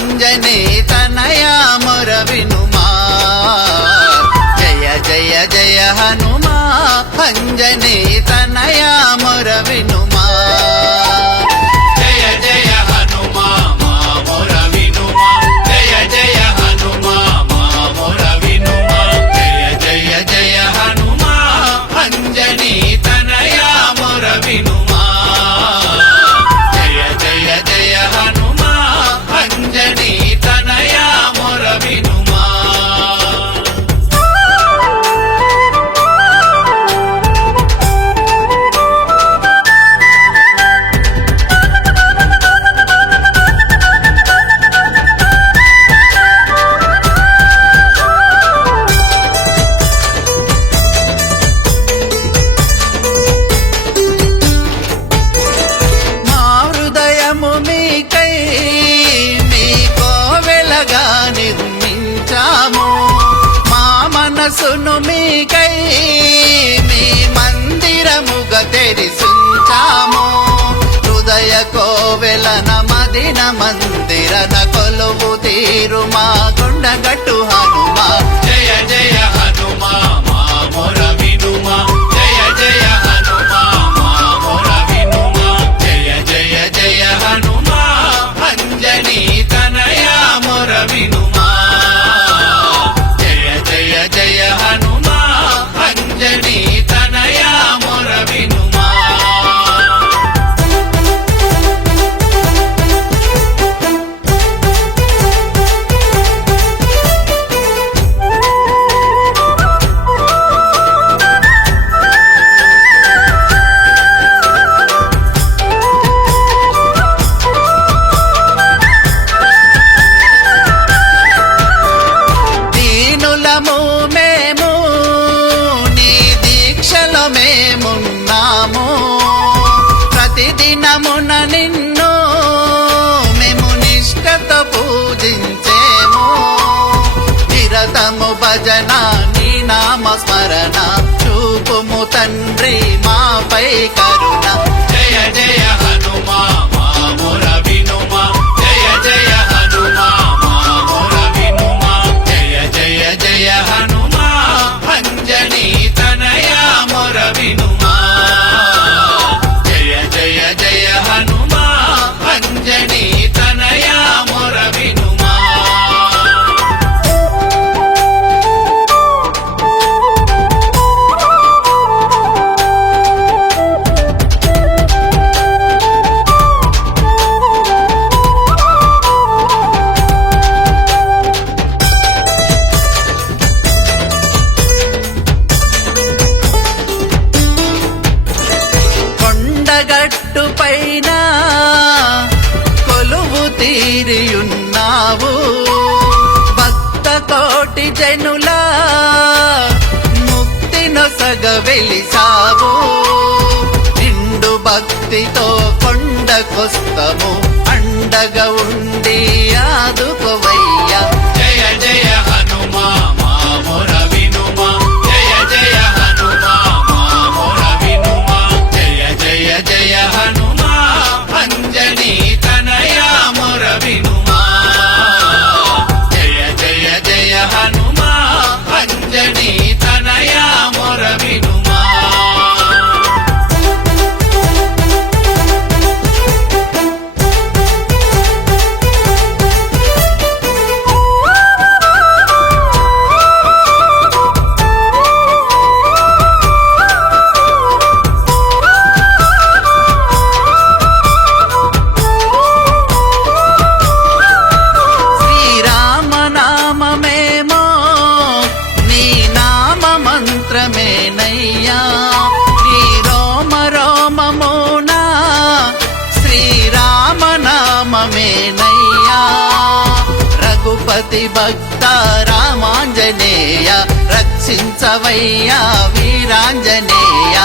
అంజనీ తనయా మొర వినుమా జయ జయ జయ హనుమా అంజనీ తనయా మొర వినుమా జయ జయ హనుమా మా మొర వినుమా జయ జయ హనుమా మా మొర వినుమా జయ జయ జయ హనుమా అంజనీ తనయా మొర వినుమా జయ జయ జయ హనుమా అంజనీ తనయా మొర వినుమా మా హృదయము మీకై మీ కోవెలగా నిర్మించాము మా మనసును మీకై మీ మందిరముగా తెరిసించాము హృదయ కోవెలన మదిన మందిరన కొలువు తీరు మా కొండగట్టు హనుమా జయ జయ హనుమా మా మొర వినుమా జయ జయ హనుమా మా మొర వినుమా జయ జయ జయ హనుమా అంజనీ తనయా మొర వినుమా జయ జయ జయ హనుమా అంజనీ తనయా మొర వినుమా దీనులము మేము నీ దీక్షలో మేమున్నాము ప్రతిదినమున నిన్ను మేము నిష్ఠతో పూజించేము నిరతము భజన నీ నామ స్మరణ చూపుము తండ్రి మాపై కరుణ జయ జయ హనుమా మా మొర వినుమా జయ జయ హనుమా మా మొర వినుమా జయ జయ జయ హనుమా అంజనీ తనయా మొర వినుమా జయ జయ జయ హనుమా అంజనీ తనయా మొర వినుమా కొండగట్టు పైన కొలువు తీరియున్నావు భక్త కోటి జనుల ముక్తి నొసగ వెలిసావు నిండు భక్తితో కొండకొస్తము అండగా ఉండి ఆదుకోవయ్యా జయ జయ హనుమా మా మొర వినుమా జయ జయ హనుమా మా మొర వినుమా జయ జయ జయ హనుమా అంజనీ తనయా మొర వినుమా జయ జయ జయ హనుమా అంజనీ తనయా మొర వినుమా శ్రీరామ నామమేమో నీ నామ మంత్రమేనయ్యా నీ రోమ రోమమునా శ్రీరామ నామమేనయ్యా రఘుపతి భక్త రామాంజనేయ రక్షించవయ్యా వీరాంజనేయ